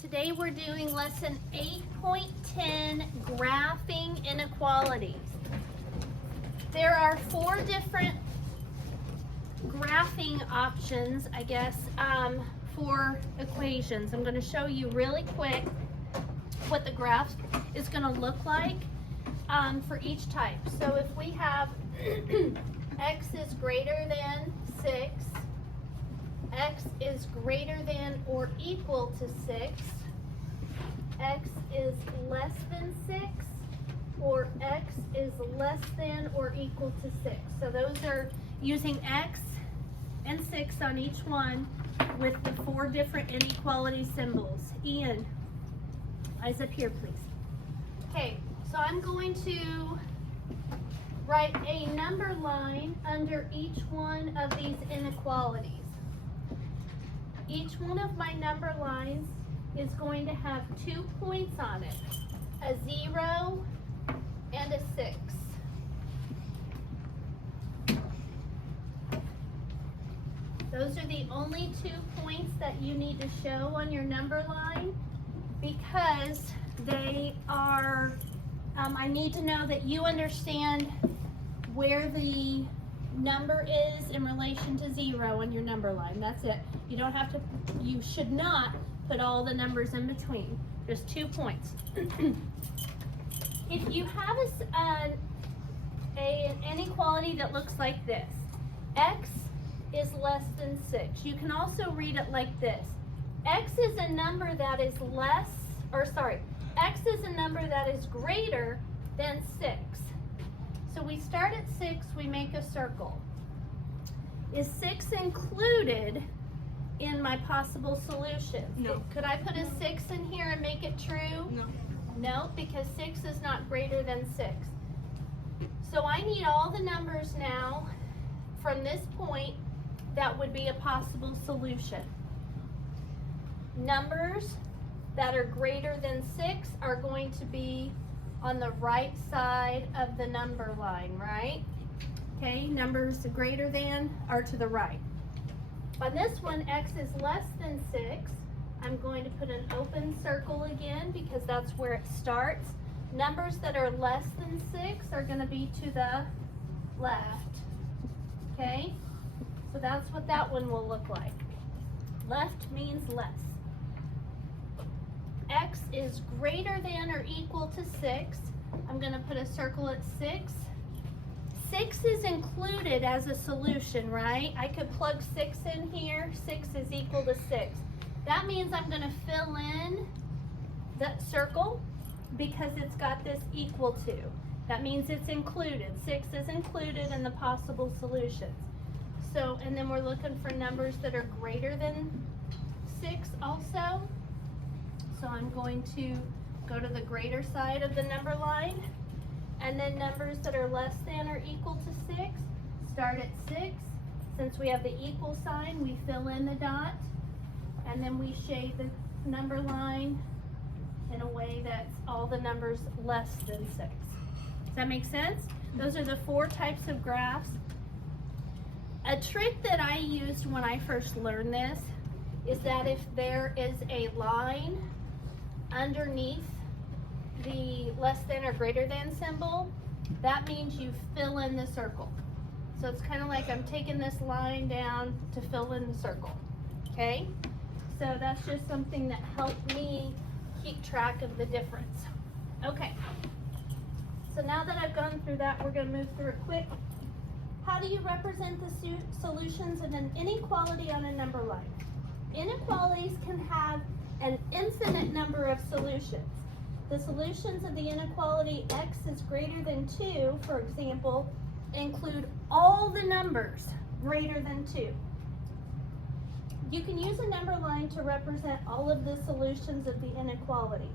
Today we're doing lesson 8.10, graphing inequalities. There are 4 different graphing options, I guess, for equations. I'm going to show you really quick what the graph is going to look like for each type. So if we have x is greater than 6, x is greater than or equal to 6, x is less than 6, or x is less than or equal to 6. So those are using x and 6 on each one with the 4 different inequality symbols. Ian, eyes up here, please. Okay, so I'm going to write a number line under each one of these inequalities. Each one of my number lines is going to have 2 points on it, a 0 and a 6. Those are the only 2 points that you need to show on your number line because they are, I need to know that you understand where the number is in relation to 0 on your number line. That's it. You don't have to, you should not put all the numbers in between. Just 2 points. If you have an inequality that looks like this, x is less than 6. You can also read it like this. X is a number that is less, or sorry, x is a number that is greater than 6. So we start at 6, we make a circle. Is 6 included in my possible solutions? No. Could I put a 6 in here and make it true? No. No, because 6 is not greater than 6. So I need all the numbers now from this point that would be a possible solution. Numbers that are greater than 6 are going to be on the right side of the number line, right? Okay, numbers greater than are to the right. On this one, x is less than 6. I'm going to put an open circle again because that's where it starts. Numbers that are less than 6 are going to be to the left. Okay, so that's what that one will look like. Left means less. X is greater than or equal to 6. I'm going to put a circle at 6. 6 is included as a solution, right? I could plug 6 in here. 6 is equal to 6. That means I'm going to fill in the circle because it's got this equal to. That means it's included. 6 is included in the possible solutions. So, and then we're looking for numbers that are greater than 6 also. So I'm going to go to the greater side of the number line. And then numbers that are less than or equal to 6, start at 6. Since we have the equal sign, we fill in the dot. And then we shade the number line in a way that's all the numbers less than 6. Does that make sense? Those are the 4 types of graphs. A trick that I used when I first learned this is that if there is a line underneath the less than or greater than symbol, that means you fill in the circle. So it's kind of like I'm taking this line down to fill in the circle. Okay? So that's just something that helped me keep track of the difference. Okay. So now that I've gone through that, we're going to move through it quick. How do you represent the solutions of an inequality on a number line? Inequalities can have an infinite number of solutions. The solutions of the inequality x is greater than 2, for example, include all the numbers greater than 2. You can use a number line to represent all of the solutions of the inequality.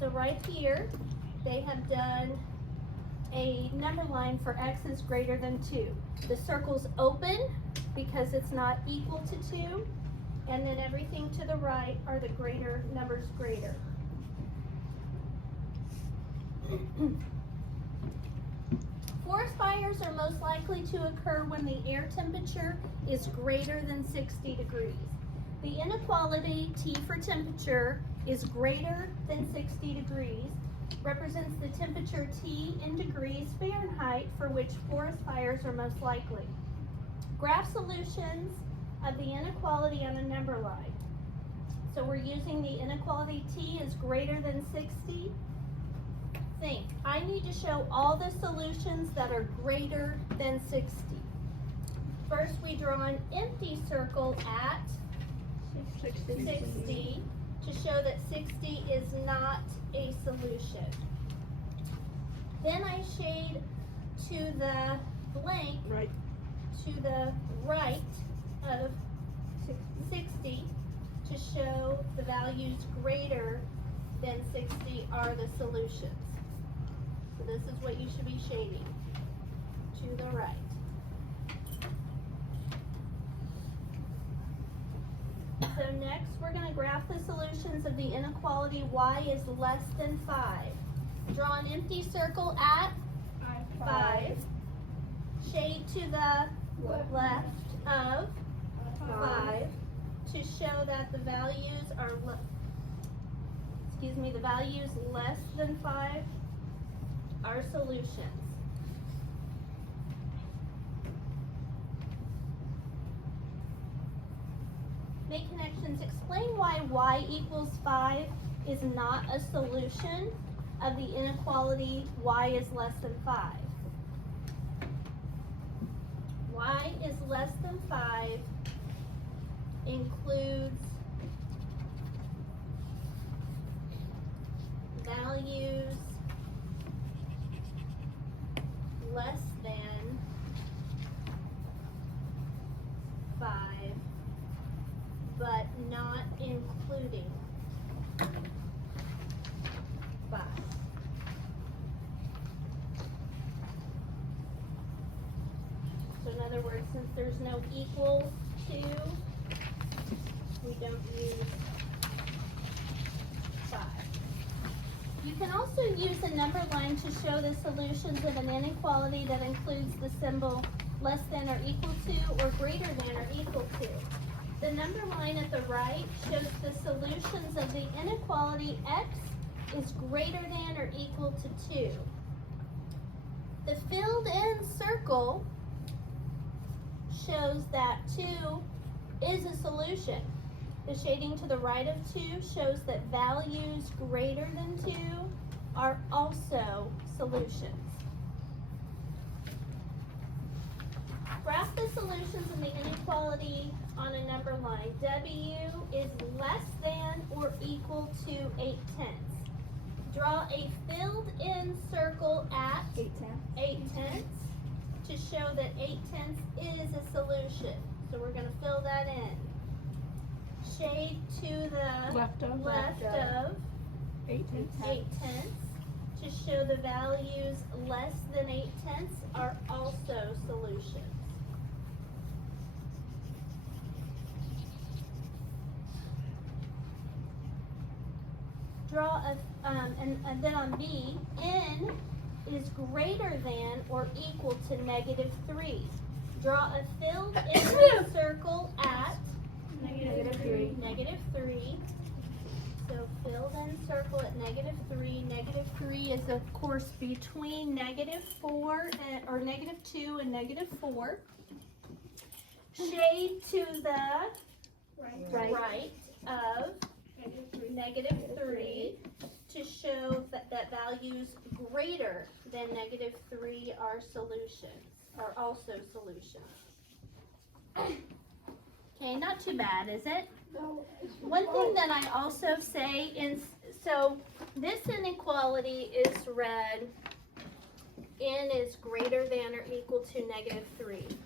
So right here, they have done a number line for x is greater than 2. The circle's open because it's not equal to 2, and then everything to the right are the greater numbers greater. Forest fires are most likely to occur when the air temperature is greater than 60 degrees. The inequality T for temperature is greater than 60 degrees, represents the temperature T in degrees Fahrenheit for which forest fires are most likely. Graph solutions of the inequality on a number line. So we're using the inequality T is greater than 60. Think, I need to show all the solutions that are greater than 60. First, we draw an empty circle at 60 to show that 60 is not a solution. Then I shade to the blank, to the right of 60 to show the values greater than 60 are the solutions. So this is what you should be shading, to the right. So next we're going to graph the solutions of the inequality y is less than 5. Draw an empty circle at 5. Shade to the left of 5 to show that the values are, the values less than 5 are solutions. Make connections. Explain why y equals 5 is not a solution of the inequality y is less than 5. Y is less than 5 includes values less than 5, but not including 5. So in other words, since there's no equal to, we don't use 5. You can also use a number line to show the solutions of an inequality that includes the symbol less than or equal to or greater than or equal to. The number line at the right shows the solutions of the inequality x is greater than or equal to 2. The filled in circle shows that 2 is a solution. The shading to the right of 2 shows that values greater than 2 are also solutions. Graph the solutions of the inequality on a number line. W is less than or equal to 8/10. Draw a filled in circle at 8/10 to show that 8/10 is a solution. So we're going to fill that in. Shade to the left of 8/10 to show the values less than 8/10 are also solutions. Draw a, and then on B, n is greater than or equal to -3. Draw a filled in circle at -3. So filled in circle at -3. -3 is of course between -4 and, or -2 and -4. Shade to the right of -3 to show that values greater than -3 are solutions, are also solutions. Okay, not too bad, is it? No. One thing that I also say is, so this inequality is read, n is greater than or equal to -3.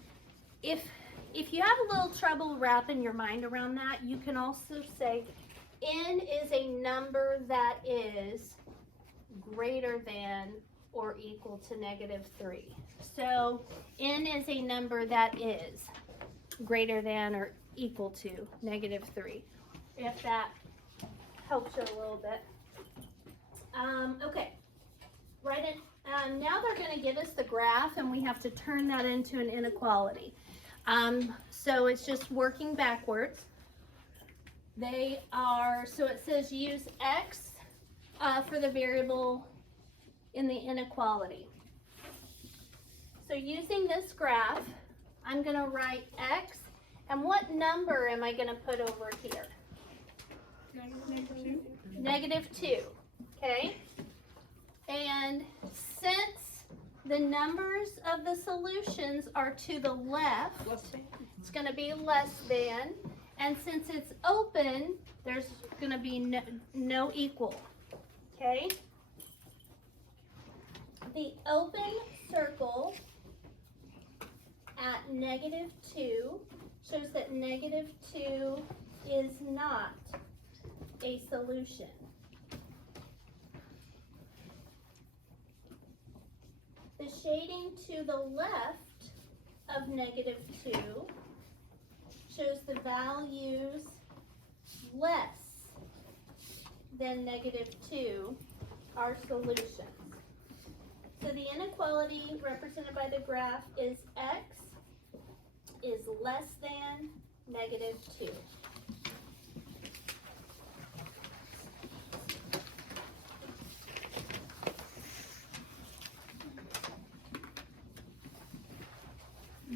If you have a little trouble wrapping your mind around that, you can also say n is a number that is greater than or equal to -3. So n is a number that is greater than or equal to -3, if that helps you a little bit. Okay, right in, now they're going to give us the graph and we have to turn that into an inequality. So it's just working backwards. They are, so it says use X for the variable in the inequality. So using this graph, I'm going to write X, and what number am I going to put over here? -2, okay? And since the numbers of the solutions are to the left, it's going to be less than, and since it's open, there's going to be no equal, okay? The open circle at -2 shows that -2 is not a solution. The shading to the left of -2 shows the values less than -2 are solutions. So the inequality represented by the graph is X is less than -2.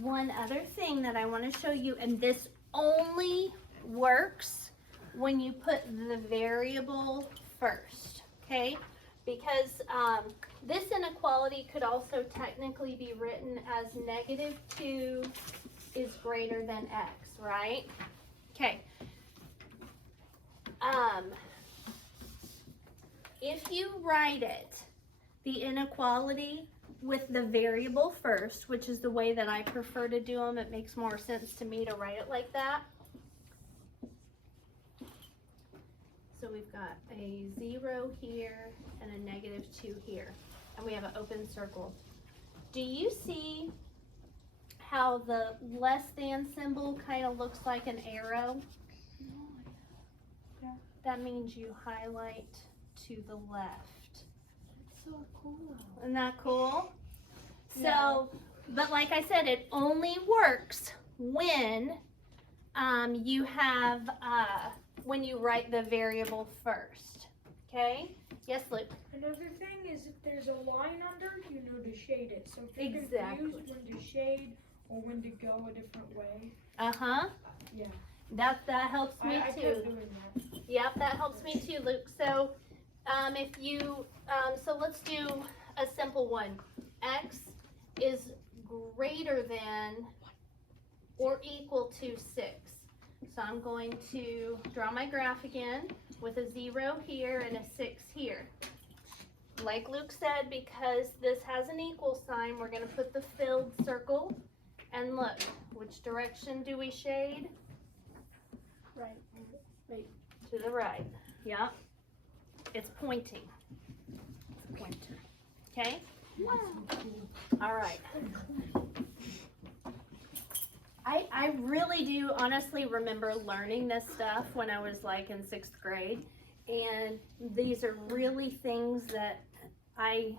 One other thing that I want to show you, and this only works when you put the variable first, okay? Because this inequality could also technically be written as -2 is greater than X, right? Okay. If you write it, the inequality with the variable first, which is the way that I prefer to do them, it makes more sense to me to write it like that. So we've got a 0 here and a -2 here, and we have an open circle. Do you see how the less than symbol kind of looks like an arrow? That means you highlight to the left. So cool. Isn't that cool? Yeah. So, but like I said, it only works when you have, when you write the variable first. Okay? Yes, Luke? Another thing is if there's a line under, you know to shade it. So if you're Exactly. confused when to shade or when to go a different way. Uh-huh. Yeah. That helps me I too. kept doing that. Yep, that helps me too, Luke. So, if you, so let's do a simple one. X is greater than or equal to 6. So I'm going to draw my graph again with a 0 here and a 6 here. Like Luke said, because this has an equal sign, we're going to put the filled circle. And look, which direction do we shade? Right. To the right. Yep. It's pointing. It's a pointer. Okay? All right. I really do honestly remember learning this stuff when I was like in 6th grade. And these are really things that I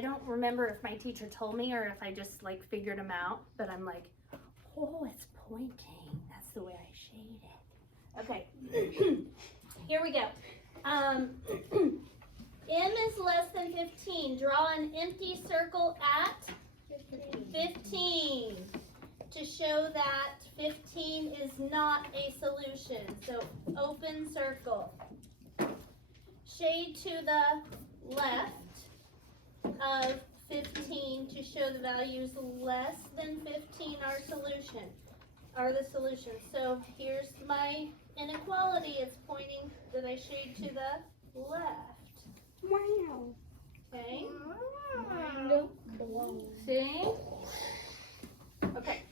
don't remember if my teacher told me or if I just like figured them out. But I'm like, oh, it's pointing. That's the way I shade it. Okay. Here we go. M is less than 15. Draw an empty circle at 15 to show that 15 is not a solution. So open circle. Shade to the left of 15 to show the values less than 15 are the solution. So here's my inequality. It's pointing that I shade to the left. Wow. Okay. Wow. See? Okay.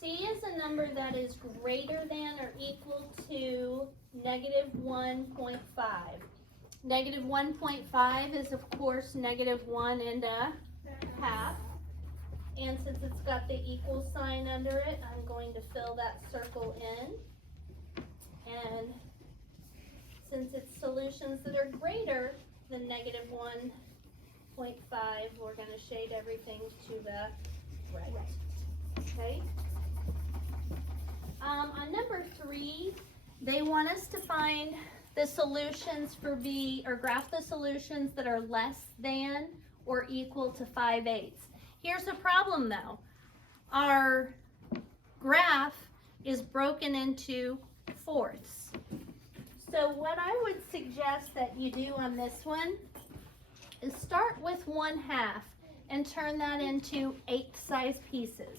C is a number that is greater than or equal to -1.5. -1.5 is of course -1 and a half. And since it's got the equal sign under it, I'm going to fill that circle in. And since it's solutions that are greater than -1.5, we're going to shade everything to the right. Okay? On number 3, they want us to find the solutions for B, or graph the solutions that are less than or equal to 5/8. Here's the problem though. Our graph is broken into fourths. So what I would suggest that you do on this one is start with 1/2 and turn that into 8-size pieces.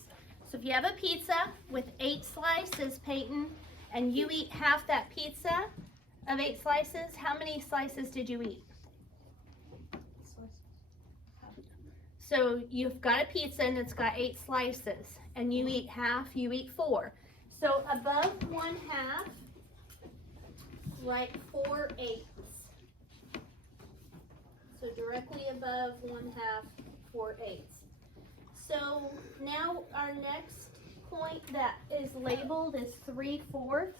So if you have a pizza with 8 slices, Peyton, and you eat half that pizza of 8 slices, how many slices did you eat? So you've got a pizza and it's got 8 slices, and you eat half, you eat 4. So above 1/2, write 4/8. So directly above 1/2, 4/8. So now our next point that is labeled is 3/4.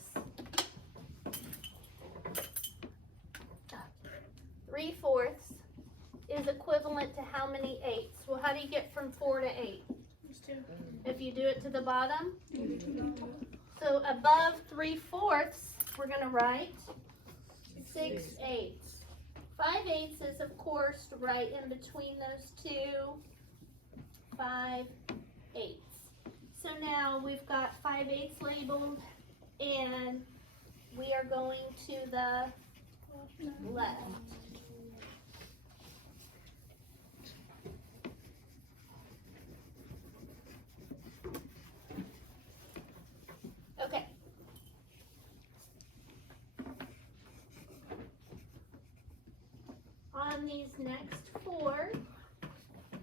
3/4 is equivalent to how many 8s? Well, how do you get from 4 to 8? If you do it to the bottom. So above 3/4, we're going to write 6/8. 5/8 is, of course, right in between those two. 5/8. So now we've got 5/8 labeled, and we are going to the left. Okay. On these next 4,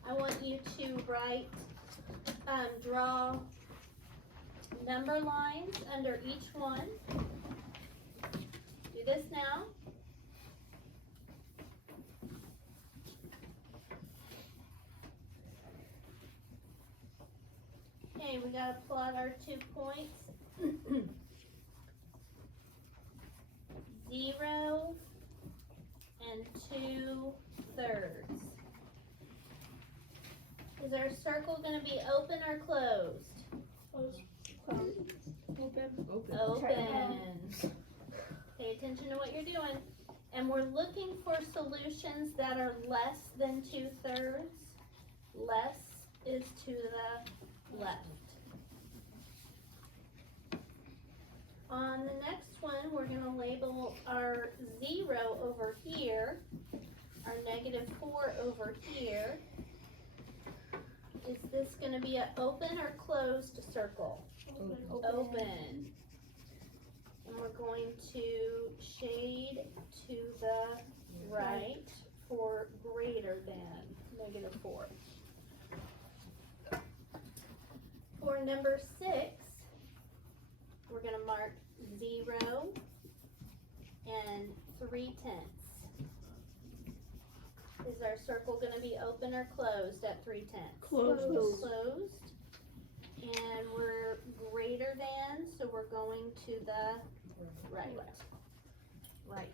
I want you to write, draw number lines under each one. Do this now. Okay, we gotta plot our 2 points. 0 and 2/3. Is our circle going to be open or closed? Open. Pay attention to what you're doing. And we're looking for solutions that are less than 2/3. Less is to the left. On the next one, we're going to label our 0 over here, our -4 over here. Is this going to be an open or closed circle? Open. And we're going to shade to the right for greater than -4. For number 6, we're going to mark 0 and 3/10. Is our circle going to be open or closed at 3/10? Closed. Closed. And we're greater than, so we're going to the right. Right.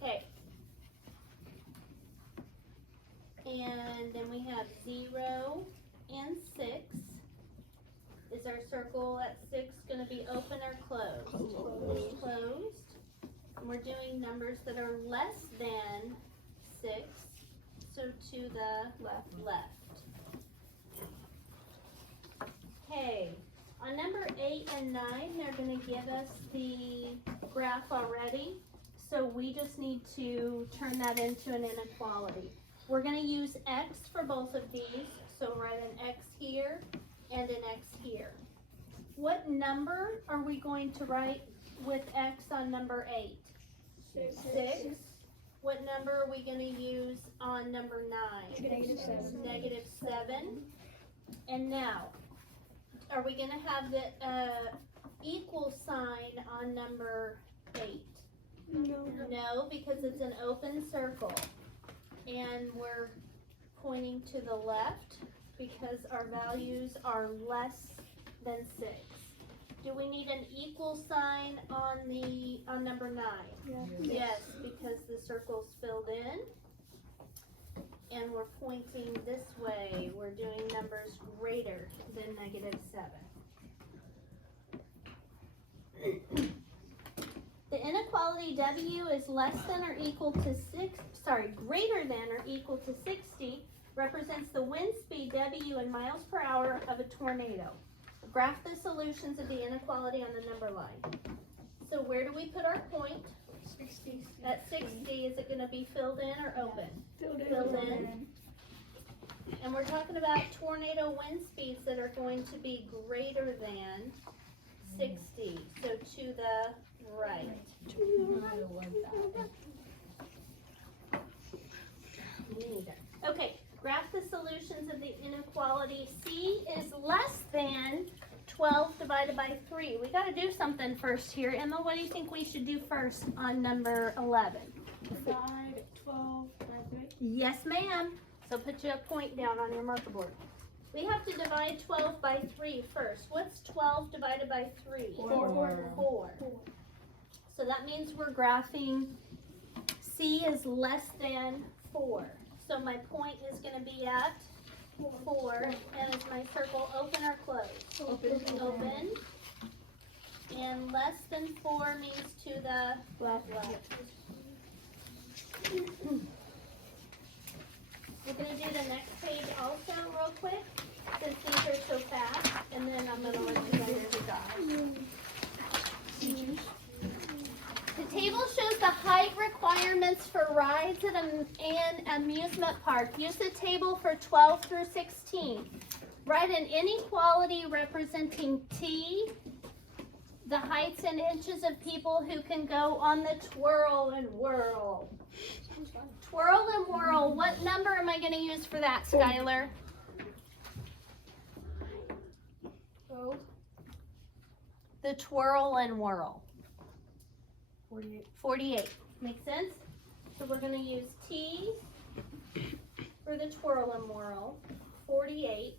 Okay. And then we have 0 and 6. Is our circle at 6 going to be open or closed? Closed. And we're doing numbers that are less than 6, so to the left. Okay, on number 8 and 9, they're going to give us the graph already, so we just need to turn that into an inequality. We're going to use x for both of these, so write an x here and an x here. What number are we going to write with x on number 8? 6. What number are we going to use on number 9? -7. And now, are we going to have the equal sign on number 8? No, because it's an open circle. And we're pointing to the left because our values are less than 6. Do we need an equal sign on number 9? Yes, because the circle's filled in. And we're pointing this way. We're doing numbers greater than -7. The inequality W is less than or equal to greater than or equal to 60 represents the wind speed W in miles per hour of a tornado. Graph the solutions of the inequality on the number line. So where do we put our point? 60. At 60, is it going to be filled in or open? Filled in. And we're talking about tornado wind speeds that are going to be greater than 60. So to the right. Okay, graph the solutions of the inequality. C is less than 12 divided by 3. We got to do something first here. Emma, what do you think we should do first on number 11? Divide 12 by 3. Yes, ma'am. So put your point down on your marker board. We have to divide 12 by 3 first. What's 12 divided by 3? 4. So that means we're graphing C is less than 4. So my point is going to be at 4. And is my circle open or closed? Open. And less than 4 means to the left. We're going to do the next page also real quick, since these are so fast, and then I'm going to let you guys do that. The table shows the height requirements for rides at an amusement park. Use the table for 12 through 16. Write an inequality representing T, the heights in inches of people who can go on the twirl and whirl. Twirl and whirl. What number am I going to use for that, Skylar? The twirl and whirl. 48. Make sense? So we're going to use T for the twirl and whirl. 48.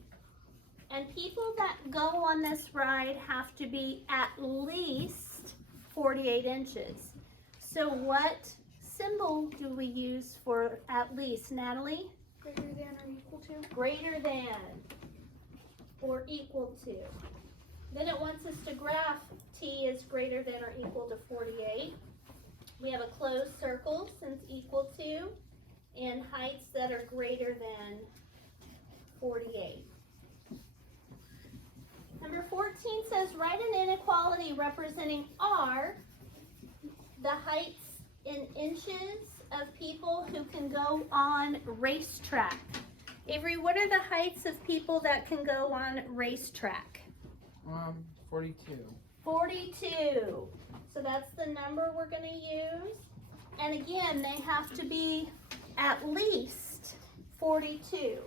And people that go on this ride have to be at least 48 inches. So what symbol do we use for at least, Natalie? Greater than or equal to? Greater than or equal to. Then it wants us to graph T is greater than or equal to 48. We have a closed circle since equal to, and heights that are greater than 48. Number 14 says write an inequality representing R, the heights in inches of people who can go on racetrack. Avery, what are the heights of people that can go on racetrack? 42. 42. So that's the number we're going to use. And again, they have to be at least 42.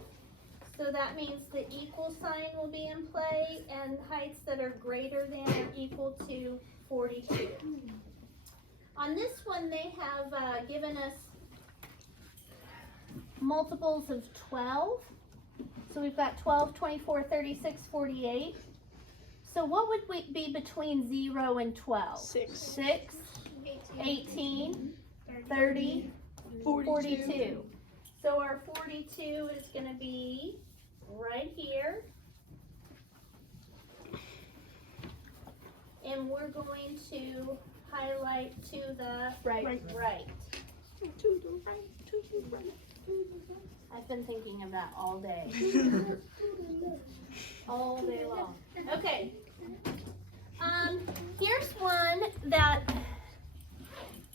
So that means the equal sign will be in play and heights that are greater than or equal to 42. On this one, they have given us multiples of 12. So we've got 12, 24, 36, 48. So what would we be between 0 and 12? 6, 18, 30, 42. So our 42 is going to be right here. And we're going to highlight to the right. I've been thinking of that all day. All day long. Okay. Here's one that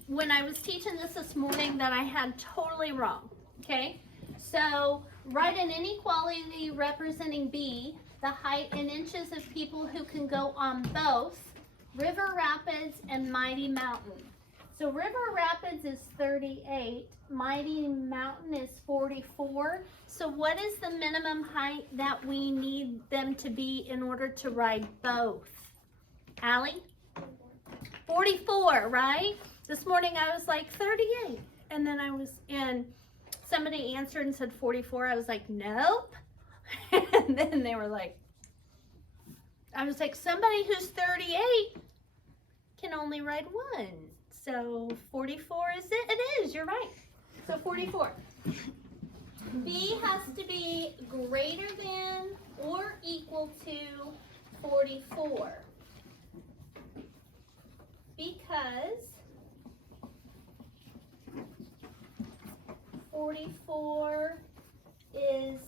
when I was teaching this morning that I had totally wrong. Okay. So write an inequality representing B, the height in inches of people who can go on both River Rapids and Mighty Mountain. So River Rapids is 38, Mighty Mountain is 44. So what is the minimum height that we need them to be in order to ride both? Allie? 44, right? This morning I was like 38. And then somebody answered and said 44. I was like, nope. And then they were like, I was like, somebody who's 38 can only ride one. So 44 is it? It is, you're right. So 44. B has to be greater than or equal to 44. because 44 is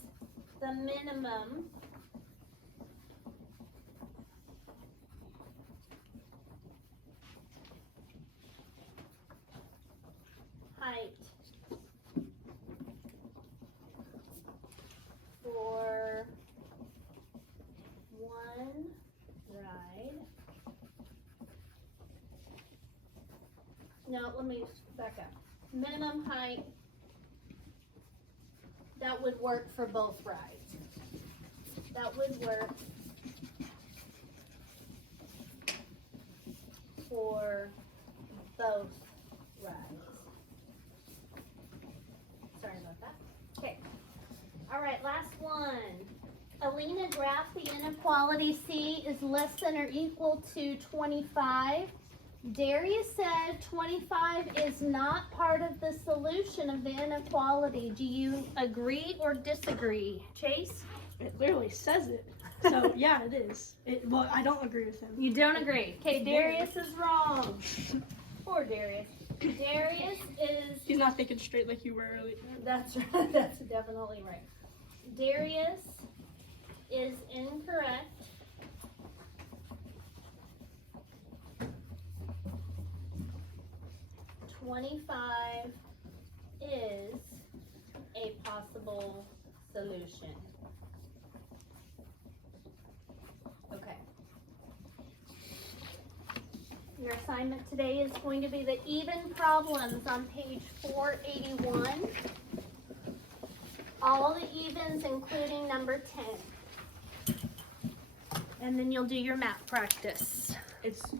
the minimum height for one ride. No, let me back up. Minimum height that would work for both rides. That would work for both rides. Sorry about that. Okay. All right, last one. Alina graphed the inequality C is less than or equal to 25. Darius said 25 is not part of the solution of the inequality. Do you agree or disagree? Chase? It literally says it. So yeah, it is. Well, I don't agree with him. You don't agree. Okay, Darius is wrong. Poor Darius. Darius is... He's not thinking straight like you were earlier. That's right. That's definitely right. Darius is incorrect. $25 is a possible solution. Okay. Your assignment today is going to be the even problems on page 481. All the evens, including number 10. And then you'll do your math practice. It's